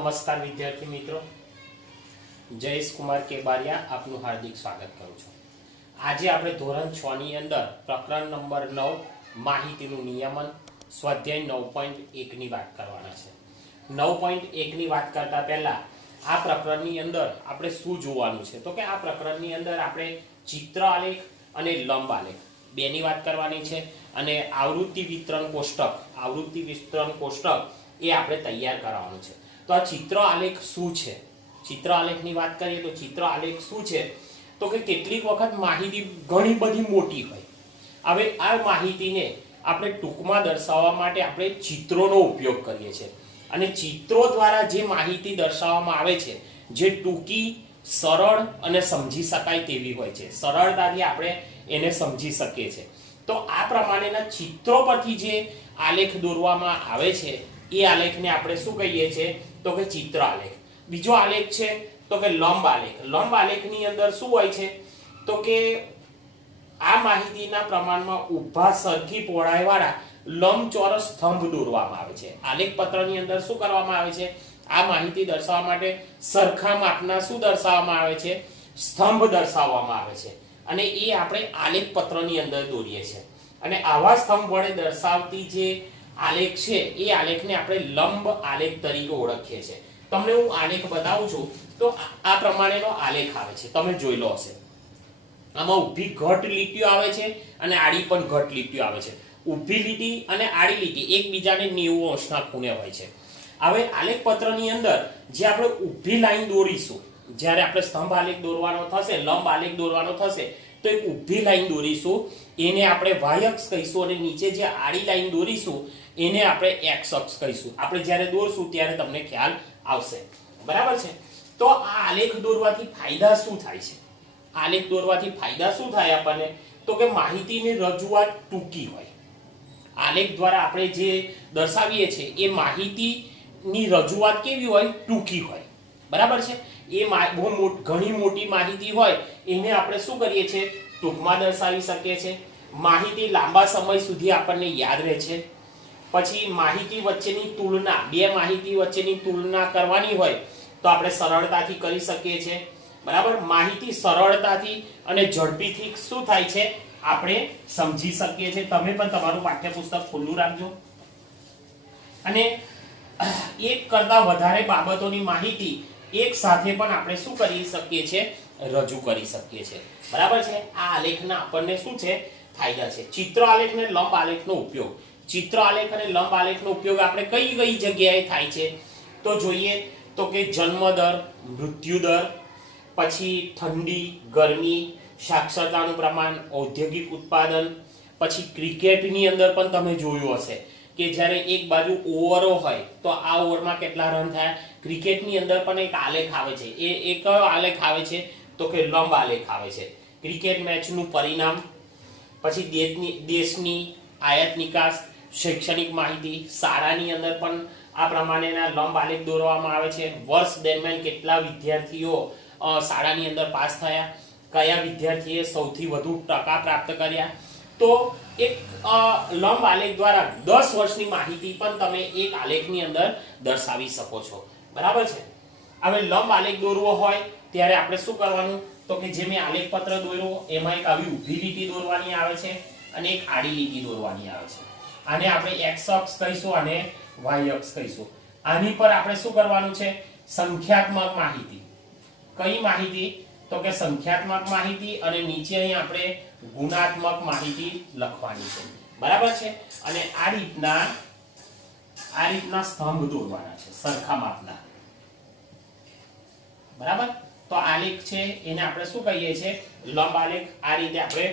नमस्कार विद्यार्थी मित्रों, जयेश कुमार केबारिया आपनु हार्दिक स्वागत करूं छुं। आज आपणे धोरण 6 ની અંદર પ્રકરણ નંબર 9 માહિતીનું નિયમન સ્વાધ્યાય 9.1 ની વાત કરવાના છે। 9.1 ની વાત કરતા પહેલા આ પ્રકરણની અંદર આપણે શું જોવાનું છે તો કે આ પ્રકરણની અંદર આપણે ચિત્ર આલેખ અને લંબ આલેખ બેની વાત કરવાની છે અને આવૃત્તિ વિતરણ કોષ્ટક એ આપણે તૈયાર કરવાનું છે। तो आ चित्र आलेख शू छे? चित्र आलेखनी बात करिए तो चित्र आलेख शू छे तो के केटલીક वखत माहिती घणी बधी मोटी होय। हवे आ माहितीने આપણે ટૂંકમાં દર્શાવવા માટે આપણે ચિત્રોનો ઉપયોગ કરીએ છીએ અને ચિત્રો દ્વારા જે માહિતી દર્શાવવામાં આવે છે જે ટૂંકી સરળ અને સમજી શકાય તેવી હોય છે, સરળતાથી આપણે એને સમજી શકીએ છીએ। તો આ પ્રમાણેના ચિત્રો પરથી જે આલેખ દોરવામાં આવે છે એ આલેખને આપણે શું કહીએ છીએ તો કે ચિત્ર આલેખ। બીજો આલેખ છે તો કે લંબ આલેખ। લંબ આલેખની અંદર શું હોય છે તો કે આ માહિતીના પ્રમાણમાં ઊભા સરખી પહોળાઈવાળા લંબચોરસ સ્તંભ દોરવામાં આવે છે। આલેખ પત્રની અંદર શું કરવામાં આવે છે, આ માહિતી દર્શાવવા માટે સરખા માપના શું દર્શાવવામાં આવે છે, સ્તંભ દર્શાવવામાં આવે છે અને એ આપણે આલેખ પત્રની અંદર દોરીએ છીએ અને આવા સ્તંભ વડે દર્શાવતી જે आलेख छे ए आलेखने आपणे लंब आलेख तरीके ओळखीए छे। तमने हूँ आलेख बतावुं छुं तो आ प्रमाणेनो आलेख आवे छे, तमे जोई लो हशे। आमां ऊभी घट લીટીઓ આવે છે અને આડી પણ ઘટ લીટીઓ આવે છે। ઊભી લીટી અને આડી લીટી એકબીજાને 90 અંશના ખૂણે હોય છે। હવે આલેખ પત્રની અંદર જે આપણે ઊભી લાઈન દોરીશું, જ્યારે આપણે સ્તંભ આલેખ દોરવાનો થશે, લંબ આલેખ દોરવાનો થશે તો એક ઊભી લાઈન દોરીશું, એને આપણે y અક્ષ કહીશું અને નીચે જે આડી લાઈન દોરીશું એને આપણે x અક્ષ કહીશું। આપણે જ્યારે દોરશું ત્યારે તમને ખ્યાલ આવશે, બરાબર છે। તો આ આલેખ દોરવાથી ફાયદા શું થાય છે? આલેખ દોરવાથી ફાયદા શું થાય આપણને તો કે માહિતીની રજૂઆત ટૂંકી હોય। આલેખ દ્વારા આપણે જે દર્શાવીએ છીએ એ માહિતીની રજૂઆત કેવી હોય, ટૂંકી હોય, બરાબર છે। એ બહુ ઘણી મોટી માહિતી હોય એને આપણે શું કરીએ છીએ, ટૂંકમાં દર્શાવી શકીએ છીએ। માહિતી લાંબા સમય સુધી આપણને યાદ રહે છે। પછી માહિતી વચ્ચેની તુલના, બે માહિતી વચ્ચેની તુલના કરવાની હોય તો આપણે સરળતાથી કરી શકીએ છીએ, બરાબર। માહિતી સરળતાથી અને ઝડપીથી શું થાય છે આપણે સમજી શકીએ છીએ। તમે પણ તમારું પાઠ્યપુસ્તક ખુલ્લું રાખજો અને એક કરતા વધારે બાબતોની માહિતી એક સાથે પણ આપણે શું કરી શકીએ છીએ, રજૂ કરી શકીએ છીએ, બરાબર છે। આ આલેખના આપણને શું છે, ફાયદા છે। ચિત્ર આલેખ અને લંબ આલેખનો ઉપયોગ, ચિત્ર આલેખ અને લંબ આલેખનો ઉપયોગ આપણે કઈ કઈ જગ્યાએ થાય છે તો જોઈએ તો કે જન્મ દર, મૃત્યુ દર, પછી ઠંડી ગરમી, સાક્ષરતાનું પ્રમાણ, ઔદ્યોગિક ઉત્પાદન, પછી ક્રિકેટની અંદર પણ તમે જોયું હશે કે જ્યારે એક બાજુ ઓવરો હોય તો આ ઓવરમાં કેટલા રન થાય। ક્રિકેટની અંદર પણ એક આલેખ આવે છે, એ કયો આલેખ આવે છે તો કે લંબ આલેખ આવે છે। ક્રિકેટ મેચનું પરિણામ, પછી દેશની આયાત નિકાસ, શૈક્ષણિક માહિતી, શાળાની અંદર પણ આ પ્રમાણેના લંબ આલેખ દોરવામાં આવે છે। વર્ષ દરમિયાન કેટલા વિદ્યાર્થીઓ શાળાની અંદર પાસ થયા, કયા વિદ્યાર્થીએ સૌથી વધુ ટકા પ્રાપ્ત કર્યા। તો એક લંબ આલેખ દ્વારા 10 વર્ષની માહિતી પણ તમે એક આલેખની અંદર દર્શાવી શકો છો, બરાબર છે। હવે લંબ આલેખ દોરવો હોય ત્યારે આપણે શું કરવાનું તો કે જે મેં આલેખ પત્ર દોર્યો એમાં એક આવી ઊભી લીટી દોરવાની આવે છે અને એક આડી લીટી દોરવાની આવે છે। આને આપણે x અક્ષ કહીશું અને y અક્ષ કહીશું। આની પર આપણે શું કરવાનું છે, સંખ્યાત્મક માહિતી, કઈ માહિતી તો કે સંખ્યાત્મક માહિતી અને નીચે અહીં આપણે ગુણાત્મક માહિતી લખવાની છે, બરાબર છે। અને આ રીતના સ્તંભ દોરવાના છે સરખા માપના, બરાબર। તો આલેખ છે એને આપણે શું કહીએ છીએ, લંબ આલેખ। આ રીતે આપણે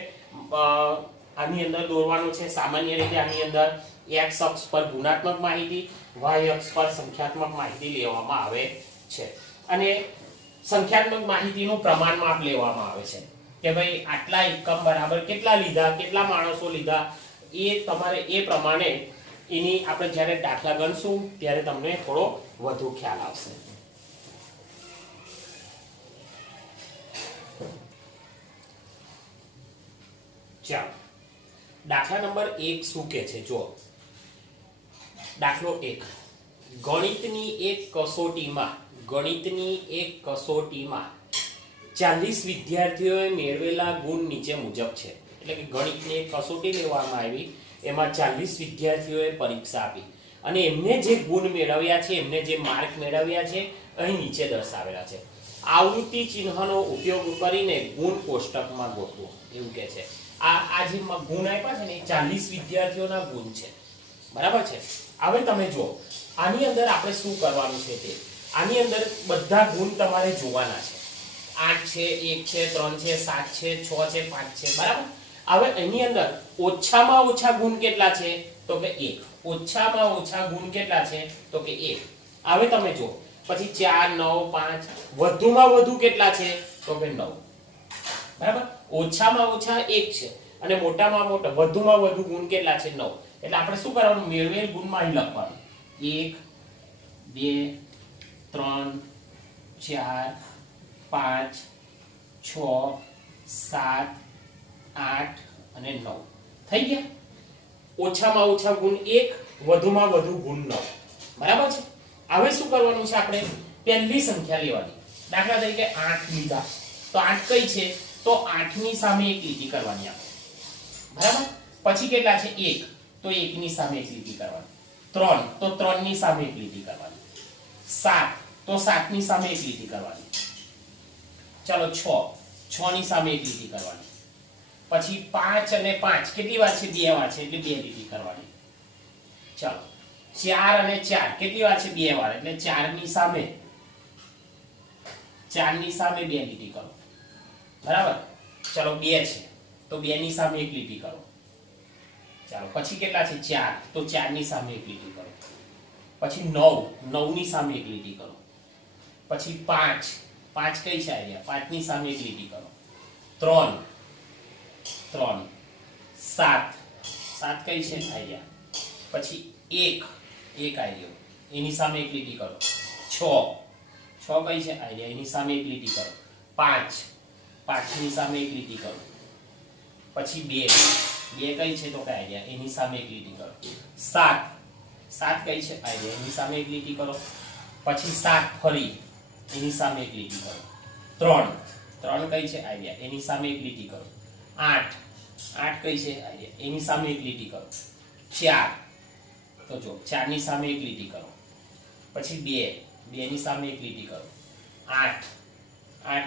આની અંદર દોરવાનો છે। સામાન્ય રીતે આની અંદર x અક્ષ પર ગુણાત્મક માહિતી, y અક્ષ પર સંખ્યાત્મક માહિતી લેવામાં આવે છે અને સંખ્યાત્મક માહિતીનું પ્રમાણ માપ લેવામાં આવે છે કે ભાઈ આટલા એકમ બરાબર કેટલા લીધા, કેટલા માણસો લીધા, એ તમારે એ પ્રમાણે એની આપણે જ્યારે દાખલા ગણશું ત્યારે તમને થોડો વધુ ખ્યાલ આવશે। ચાલો દાખલા નંબર 1 શું કહે છે, જો દાખલો 1, ગણિતની એક કસોટીમાં 40 વિદ્યાર્થીઓએ મેળવેલા ગુણ નીચે મુજબ છે. એટલે કે ગણિતની એક કસોટી લેવામાં આવી, એમાં 40 વિદ્યાર્થીઓએ પરીક્ષા આપી અને એમને જે ગુણ મેળવ્યા છે, એમને જે માર્ક મેળવ્યા છે, અહીં નીચે દર્શાવેલા છે. આવૃત્તિ ચિહ્નનો ઉપયોગ કરીને ગુણ કોષ્ટકમાં ગોઠવો, એવું કહે છે. આ જે ગુણ આપ્યા છે ને, એ 40 વિદ્યાર્થીઓના ગુણ છે, બરાબર છે. હવે તમે જો આની અંદર આપણે શું કરવાનું છે, તે આની અંદર બધા ગુણ તમારે જોવાના છે. 8 છે, 1 છે, 3 છે, 7 છે, 6 છે, 5 છે, બરાબર. હવે એની અંદર ઓછામાં ઓછા ગુણ કેટલા છે, તો કે 1. ઓછામાં ઓછા ગુણ કેટલા છે, તો કે 1. હવે તમે જો પછી 4 9 5 વધુમાં વધુ કેટલા છે, તો કે 9, બરાબર. ઓછામાં ઓછા 1 છે અને મોટામાં મોટા વધુમાં વધુ ગુણ કેટલા છે, 9. એટલે આપણે શું કરવાનું, મેળવેલ ગુણમાં અહીં લખવાનું 1 2 3 4 5 6 7 8 અને 9 થઈ ગયા. ઓછામાં ઓછા ગુણ 1, વધુમાં વધુ ગુણ 9, બરાબર છે. હવે શું કરવાનું છે, આપણે પહેલી સંખ્યા લેવાની. દાખલા તરીકે 8 લીધા, તો 8 કઈ છે, તો 8 ની સામે એક લીટી કરવાની આપણે, બરાબર. પછી કેટલા છે, 1, તો 1 ની સામે એક લીટી કરવાની. 3, તો 3 ની સામે એક લીટી કરવાની. 7, તો 7 ની સામે એક લીટી કરવાની. ચાલો 6 ની સામે એક લીટી કરવાની. પછી 5 અને 5 કેટલી વાર છે, 2 વાર છે, એટલે 2 લીટી કરવાની. ચાલો 4 અને 4 કેટલી વાર છે, 2 વાર, એટલે 4 ની સામે 2 લીટી કરો, બરાબર. ચાલો 2 છે, તો 2 ની સામે એક લીટી કરો. ચાલો પછી કેટલા છે, 4, તો 4 ની સામે એક લીટી કરો. પછી 9 ની સામે એક લીટી કરો. પછી 5 કઈ છે, આયા 5 ની સામે એક લીટી કરો. 3 7 કઈ છે, આયા. પછી 1 આયો, એની સામે એક લીટી કરો. 6 કઈ છે, આયા, એની સામે એક લીટી કરો. 5 ની સામે એક લીટી કરો. પછી 2 કઈ છે, તો કઈ આયા, એની સામે એક લીટી કરો. 7 કઈ છે, આયા, એની સામે એક લીટી કરો. પછી 7 ફરી એની સામે એક લીટી કરો. 3 કઈ છે, આયા, એની સામે એક લીટી કરો. 8 કઈ છે, આયા, એની સામે એક લીટી કરો. 4, તો જો 4 ની સામે એક લીટી કરો. પછી 2 ની સામે એક લીટી કરો. 8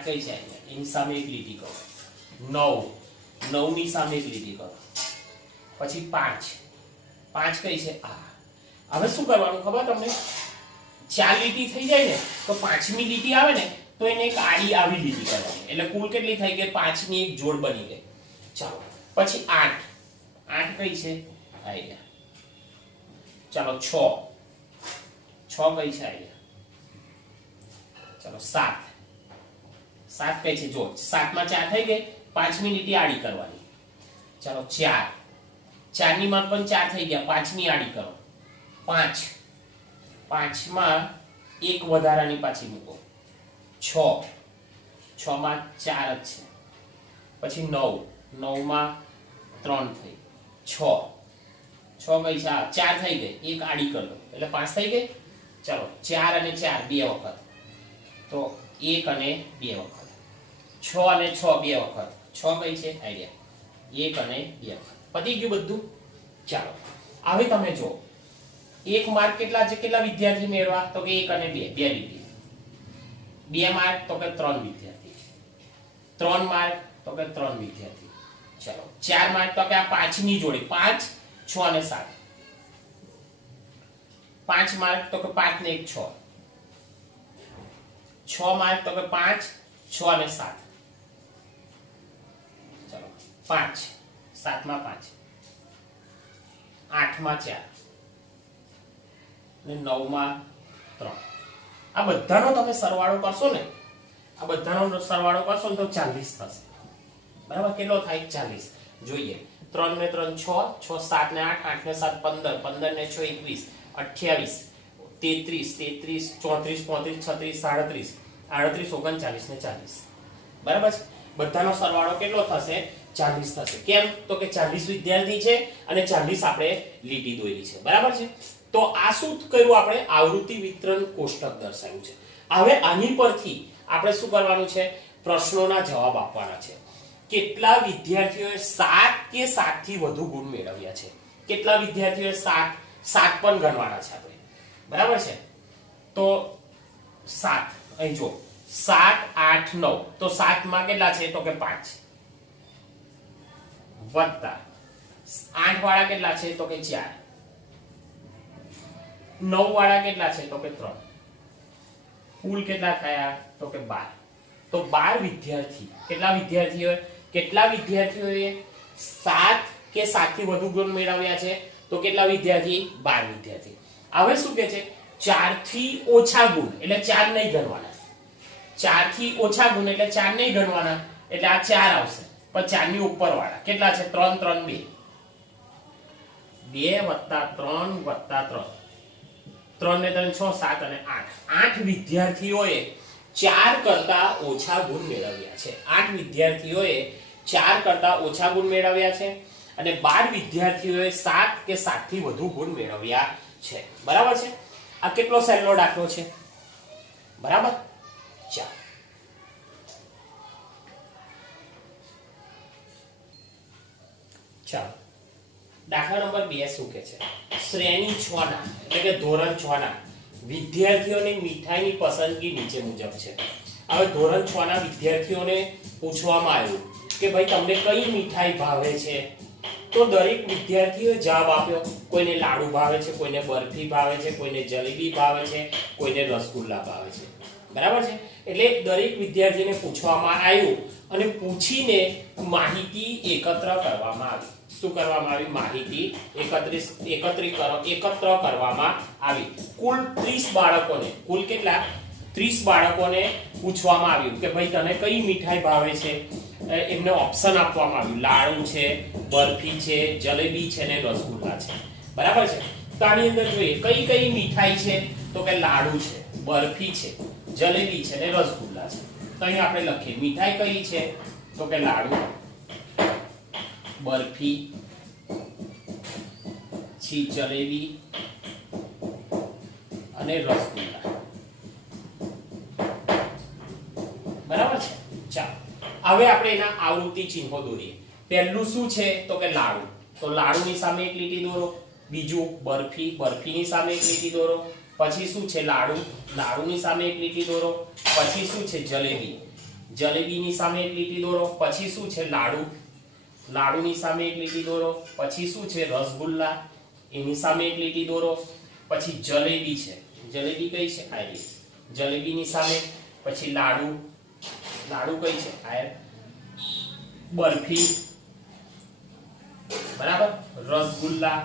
કઈ છે, આયા, એની સામે એક લીટી કરો. 9 ની સામે એક લીટી કરો. પછી 5 કઈ છે, આ. હવે શું કરવાનું ખબર તમને, 4 લીટી થઈ જાય ને, તો 5મી લીટી આવે ને, તો એને એક આડી આવી લીટી કરવાની. એટલે કુલ કેટલી થઈ ગઈ, 5 ની એક જોડ બની ગઈ. ચાલો પછી 8 કઈ છે, આયા. ચાલો 6 કઈ છે, આયા. ચાલો 7 કઈ છે, જો 7 માં 4 થઈ ગઈ, 5મી લીટી આડી કરવાની. ચાલો 4 ની માં પણ 4 થઈ ગયા, 5મી આડી કરો. 5 માં એક વધારાની પાછી મૂકો. 6 માં 4 જ છે. પછી 9 માં 3 થઈ. 6 કઈ છે, 4 થઈ ગઈ, એક આડી કરી દો એટલે 5 થઈ ગઈ. ચાલો 4 અને 4 બે વખત, તો 1 અને 2 વખત. 6 અને 6 બે વખત. 6 કઈ છે, આઈડિયા, 1 અને 2 વખત. પતી ગયું બધું. ચાલો હવે તમે જો એક માર્ક કેટલા વિદ્યાર્થી મેળવા, તો કે 1 અને 2 લીટી. 2 માર્ક, તો કે 3 વિદ્યાર્થી. 3 માર્ક, તો કે 3 વિદ્યાર્થી. ચાલો 4 માર્ક, તો કે આ 5ની જોડી, 5 6 અને 7. 5 માર્ક, તો કે 5 ને 1 6. 6 માર્ક, તો કે 5 6 અને 7. ચાલો 5 7 માં 5, 8 માં 4 અને 9 માં 3. આ બધાનો તમે સરવાળો કરશો ને, તો 40 થશે, બરાબર. કેટલો થાય, 40. જોઈએ 3 ને 3 6, 6 7 ને 8, 8 ને 7 15, 15 ને 6 21, 28 33 34 35 36 37 38 39 ને 40, બરાબર છે. બધાનો સરવાળો કેટલો થશે, 40 થશે. કેમ, તો કે 40 વિદ્યાર્થી છે અને 40 આપણે લીટી દોરી છે, બરાબર છે. તો આ શું કર્યું આપણે? આવૃત્તિ વિતરણ કોષ્ટક દર્શાવ્યું છે. હવે આની પરથી આપણે શું કરવાનું છે? પ્રશ્નોના જવાબ આપવાના છે. કેટલા વિદ્યાર્થીઓએ 7 કે 7 થી વધુ ગુણ મેળવ્યા છે? કેટલા વિદ્યાર્થીઓએ 7 પણ ગણવાના છે આપણે, બરાબર છે? તો 7 અહીં જો 7 8 9, તો 7 માં કેટલા છે? તો કે 5 વત્તા 8 વાળા કેટલા છે? તો કે 4, 9 વાળા કેટલા છે? તો કે 3, કુલ કેટલા થયા? તો કે 12. તો 12 વિદ્યાર્થી, કેટલા વિદ્યાર્થીઓએ 7 કે 7 થી વધુ ગુણ મેળવ્યા છે? તો કેટલા વિદ્યાર્થી? 12 વિદ્યાર્થી. હવે શું કહે છે? 4 થી ઓછા ગુણ એટલે 4 નહીં ગણવાના. 4 થી ઓછા ગુણ એટલે 4 નહીં ગણવાના, એટલે આ 4 આવશે. પણ 4 ની ઉપર વાળા કેટલા છે? 3 3 2, 2 વત્તા 3 વત્તા 3, 3 ને 3 6 7 અને 8 વિદ્યાર્થીઓએ 4 કરતા ઓછા ગુણ મેળવ્યા છે. 8 વિદ્યાર્થીઓએ 4 કરતા ઓછા ગુણ મેળવ્યા છે અને 12 વિદ્યાર્થીઓએ 7 કે 7 થી વધુ ગુણ મેળવ્યા છે. બરાબર છે? આ કેટલો સહેલો દાખલો છે? બરાબર. ચાલો દાખલા નંબર 2 શું કહે છે? શ્રેણી 6 ના એટલે કે ધોરણ 6 ના વિદ્યાર્થીઓની મીઠાઈની પસંદગી નીચે મુજબ છે. હવે ધોરણ 6 ના વિદ્યાર્થીઓને પૂછવામાં આવ્યું કે ભાઈ તમને કઈ મીઠાઈ ભાવે છે? તો દરેક વિદ્યાર્થીઓએ જવાબ આપ્યો. કોઈને લાડુ ભાવે છે, કોઈને બરફી ભાવે છે, કોઈને જલેબી ભાવે છે, કોઈને રસગુલ્લા ભાવે છે. બરાબર છે? એટલે દરેક વિદ્યાર્થીને પૂછવામાં આવ્યું અને પૂછીને માહિતી એકત્ર કરવામાં આવી. શું કરવામાં આવી? માહિતી એકત્ર કરવામાં આવી. કુલ 30 બાળકોને, કુલ કેટલા? 30 બાળકોને પૂછવામાં આવ્યું કે ભાઈ તને કઈ મીઠાઈ ભાવે છે? એમને ઓપ્શન આપવામાં આવ્યું. લાડુ છે, બરફી છે, જલેબી છે ને રસગુલ્લા છે. બરાબર છે? તો આની અંદર જોઈએ કઈ કઈ મીઠાઈ છે? તો કે લાડુ છે, બરફી છે, જલેબી છે ને રસગુલ્લા છે. તો અહીં આપણે લખીએ મીઠાઈ કઈ છે? તો કે લાડુ, બરફી, જલેબી અને રસગુલ્લા. બરાબર છે? ચાલો હવે આપણે એના આવૃત્તિ ચિહ્નો દોરીએ. પહેલું શું છે? તો કે લાડુ. તો લાડુની સામે એક લીટી દોરો. બીજું બરફી, બરફીની સામે એક લીટી દોરો. પછી શું છે? લાડુ, લાડુની સામે એક લીટી દોરો. પછી શું છે? જલેબી, જલેબીની સામે એક લીટી દોરો. પછી શું છે? લાડુ, લાડુની સામે એક લીટી દોરો. પછી શું છે? રસગુલ્લા, એની સામે એક લીટી દોરો. પછી જલેબી છે, જલેબી કઈ છે? આ જલેબીની સામે. પછી લાડુ, લાડુ કઈ છે? આ બરફી. બરાબર? રસગુલ્લા.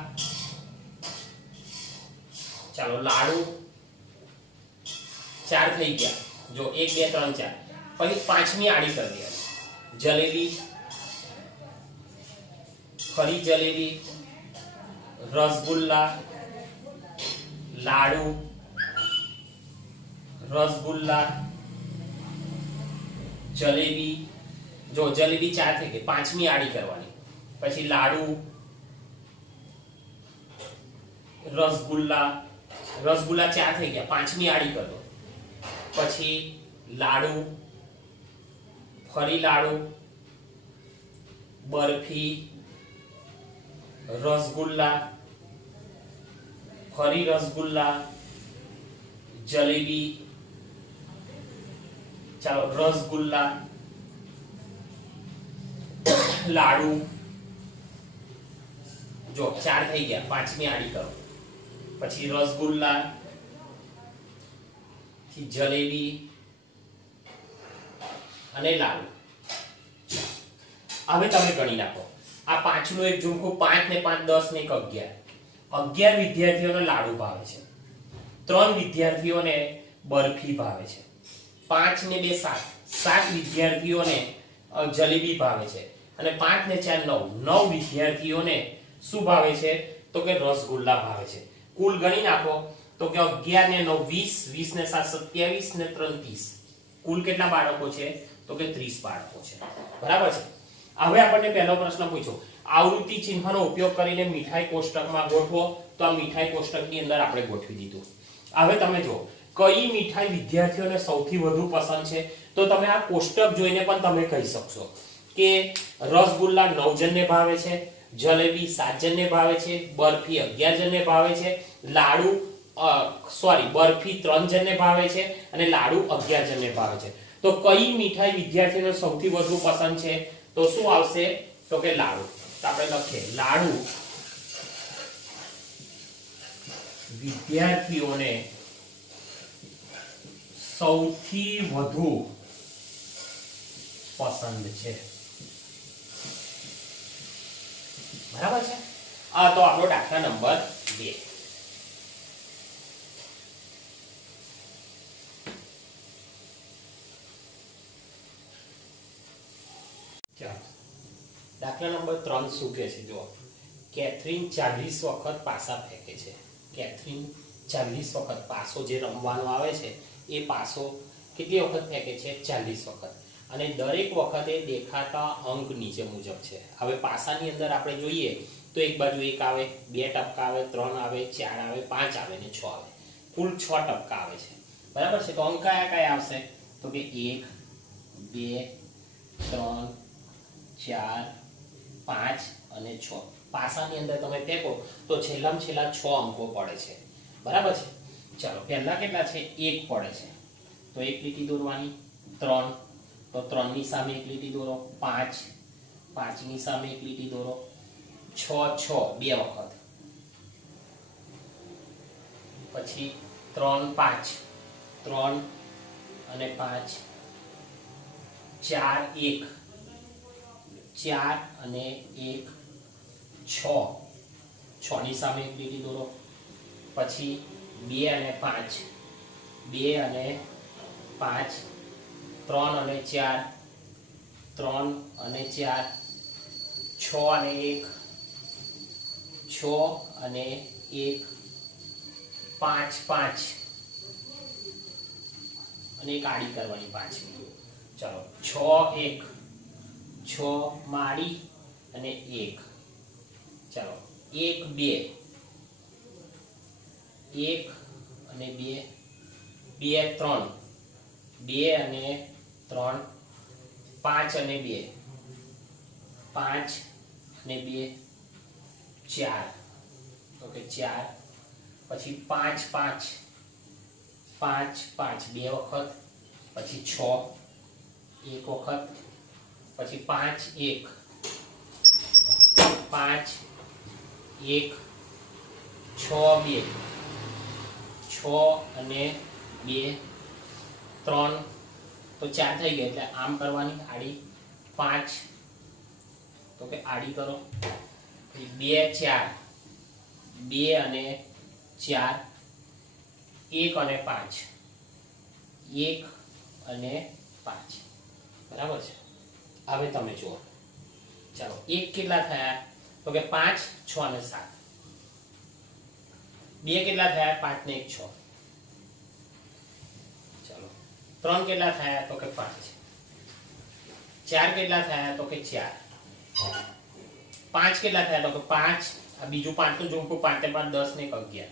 ચાલો લાડુ 4 થઈ ગયા. જો 1 2 3 4. પછી 5મી આડી કરી દેવાની. જલેબી, ફરી જલેબી, રસગુલ્લા, લાડુ, રસગુલ્લા, જલેબી. જો જલેબી 4 થઈ ગઈ. 5મી આડી કરવાની. પછી લાડુ, રસગુલ્લા, રસગુલ્લા 4 થઈ ગયા. 5મી આડી કરી દો. પછી લાડુ, ફરી લાડુ, બરફી, રસગુલ્લા, ફરી રસગુલ્લા, જલેબી. ચાલો રસગુલ્લા, લાડુ. જો 4 થઈ ગયા. 5મી આડી કરો. પછી રસગુલ્લા, જલેબી અને લાડુ. હવે તમે ગણી નાખો. આ 5 નું એક ઝુમખું 5 ને 5 10 ને 1 11 વિદ્યાર્થીઓને લાડુ ભાવે છે. 3 વિદ્યાર્થીઓને બરફી ભાવે છે. 5 ને 2 7 વિદ્યાર્થીઓને જલેબી ભાવે છે. અને 5 ને 4 9 વિદ્યાર્થીઓને શું ભાવે છે? તો કે રસગુલ્લા ભાવે છે. કુલ ગણી નાખો તો કે 11 ને 9 20, 20 ને 7 27 ને 3 30. કુલ કેટલા બાળકો છે? તો કે 30 બાળકો છે. બરાબર છે? હવે આપણને પહેલો પ્રશ્ન પૂછ્યો, આવૃત્તિ ચિહ્નનો ઉપયોગ કરીને મીઠાઈ કોષ્ટકમાં ગોઠવો. તો આ મીઠાઈ કોષ્ટકની અંદર આપણે ગોઠવી દીધું. હવે તમે જો કઈ મીઠાઈ વિદ્યાર્થીઓને સૌથી વધુ પસંદ છે, તો તમે આ કોષ્ટક જોઈને પણ તમે કહી શકશો કે રસગુલ્લા 9 જણને ભાવે છે, જલેબી 7 જણને ભાવે છે, બરફી 11 જણને ભાવે છે, લાડુ બરફી 3 જણને ભાવે છે અને લાડુ 11 જણને ભાવે છે. તો કઈ મીઠાઈ વિદ્યાર્થીઓને સૌથી વધુ પસંદ છે? તો શું આવશે? તો કે લાડુ. તો આપણે લખીએ લાડુ વિદ્યાર્થીઓને સૌથી વધુ પસંદ છે. બરાબર છે. આ તો આપણો દાખલા નંબર 2. ચાલો દાખલા નંબર 3 શું કહે છે? જો કેથરીન 40 વખત પાસા ફેંકે છે. કેથરીન 40 વખત પાસો જે રમવાનો આવે છે એ પાસો કેટલી વખત ફેંકે છે? 40 વખત. અને દરેક વખતે દેખાતા અંક નીચે મુજબ છે. હવે પાસાની અંદર આપણે જોઈએ તો એક બાજુ 1 આવે, 2 ટપકા આવે, 3 આવે, 4 આવે, 5 આવે ને 6 આવે. કુલ 6 ટપકા આવે છે. બરાબર છે. તો અંક કયા કયા આવશે? તો કે 1 2 3 4 5 અને 6. પાસાની અંદર તમે ફેંકો તો છેલ્લામાં છેલ્લા 6 અંકો પડે છે. બરાબર છે. ચાલો પહેલા કેટલા છે? 1 પડે છે. તો એક લીટી દોરવાની. 3 તો 3 ની સામે એક લીટી દોરો. 5 5 ની સામે એક લીટી દોરો. 6 6 બે વખત. પછી 3 5 3 અને 5 4 1 4 અને 1 6 6 ની સામે એક લીટી દોરો. પછી 2 અને 5 2 અને 5 3 અને 4 3 અને 4 6 અને 1 6 અને 1 5 5 અને એક આડી કરવાની 5મી. ચલો 6 1 6 માડી અને 1. ચલો 1 2 1 અને 2 2 3 2 અને 3 5 અને 2 5 અને 2 4. તો કે 4. પછી 5 5 5 5 બે વખત. પછી 6 એક વખત. પછી 5 1 5 1 6 2 6 અને 2 3. તો 4 થઈ ગયા એટલે આમ કરવાની આડી. 5 તો કે આડી કરો. પછી 2 4 2 અને 4 1 અને 5 1 અને 5. બરાબર છે. હવે તમે જુઓ. ચાલો 1 કેટલા થયા? તો કે 5 6 અને 7. 2 કેટલા થયા? 5 ને 1 6. ચાલો 3 કેટલા થયા? તો કે 5. 4 કેટલા થયા? તો કે 4. 5 કેટલા થયા? તો કે 5. આ બીજું 5 નું જોડકું 5 ને 5 10 ને 11.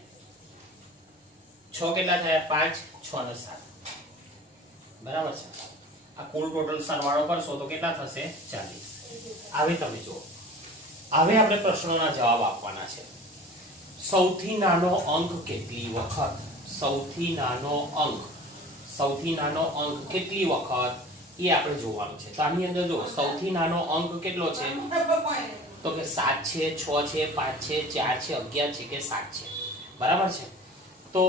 6 કેટલા થયા? 5 6 અને 7. બરાબર છે. આ કુલ ટોટલ સરવાળો કરશો તો કેટલા થશે? 40. હવે તમે જુઓ. હવે આપણે પ્રશ્નોના જવાબ આપવાના છે. સૌથી નાનો અંક કેટલી વખત? સૌથી નાનો અંક કેટલી વખત એ આપણે જોવાનું છે. તો આની અંદર જો સૌથી નાનો અંક કેટલો છે? તો કે 7 છે, 6 છે, 5 છે, 4 છે, 11 છે કે 7 છે. બરાબર છે. તો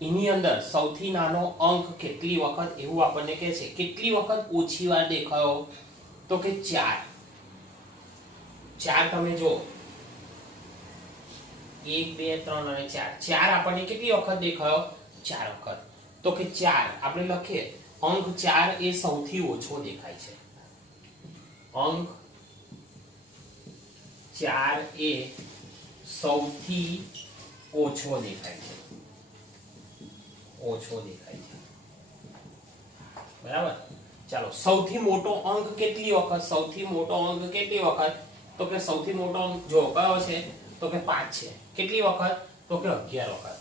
એની અંદર સૌથી નાનો અંક કેટલી વખત એવું આપણને કહે છે. કેટલી વખત ઓછી વાર દેખાયો? તો કે 4. 4 તમે જો 1 2 3 અને 4. 4 આપણને કેટલી વખત દેખાયો? 4 વખત. તો કે 4 આપણે લખીએ અંક 4 એ સૌથી ઓછો દેખાય છે. અંક 4 એ સૌથી ઓછો દેખાય છે. ઓછો દેખાય છે. બરાબર. ચાલો સૌથી મોટો અંક કેટલી વખત, સૌથી મોટો અંક કેટલી વખત, તો કે સૌથી મોટો અંક જો કયો છે તો કે 5 છે. કેટલી વખત, તો કે 11 વખત.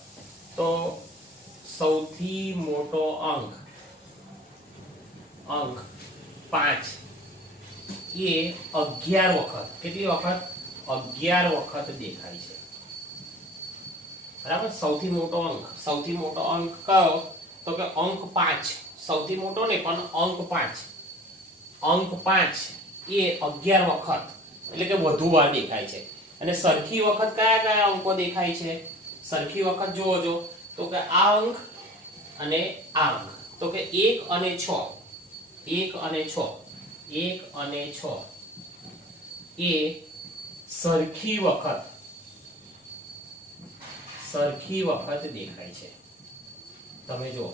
તો સૌથી મોટો અંક 5 એ 11 વખત, કેટલી વખત, 11 વખત દેખાય છે. બરાબર. સૌથી મોટો અંક કયો, તો કે અંક 5. સૌથી મોટો નહીં પણ અંક 5. અંક 5 એ 11 વખત એટલે કે વધુ વાર દેખાય છે. અને સરખી વખત કયા કયા અંકો દેખાય છે, સરખી વખત જોવો તો કે આ અંક અને આ અંક, તો કે 1 અને 6, 1 અને 6, 1 અને 6 એ સરખી વખત દેખાય છે. તમે જો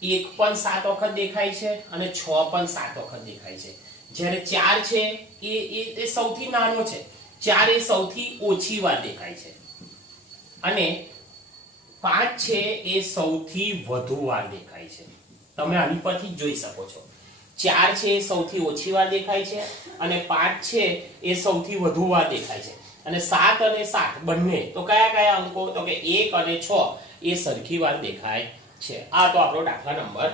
1 પણ 7 વખત દેખાય છે અને 6 પણ 7 વખત દેખાય છે. જ્યારે 4 છે એ સૌથી નાનો છે, 4 એ સૌથી ઓછી વાર દેખાય છે. અને 5 છે એ સૌથી વધુ વાર દેખાય છે. તમે આની પરથી જોઈ શકો છો. 4 છે એ સૌથી ઓછી વાર દેખાય છે અને 5 છે એ સૌથી વધુ વાર દેખાય છે. અને 7 અને 7 બંને તો કયા અંકો, તો કે 1 અને 6 એ સરખી વાર દેખાય છે. આ તો આપણો દાખલા નંબર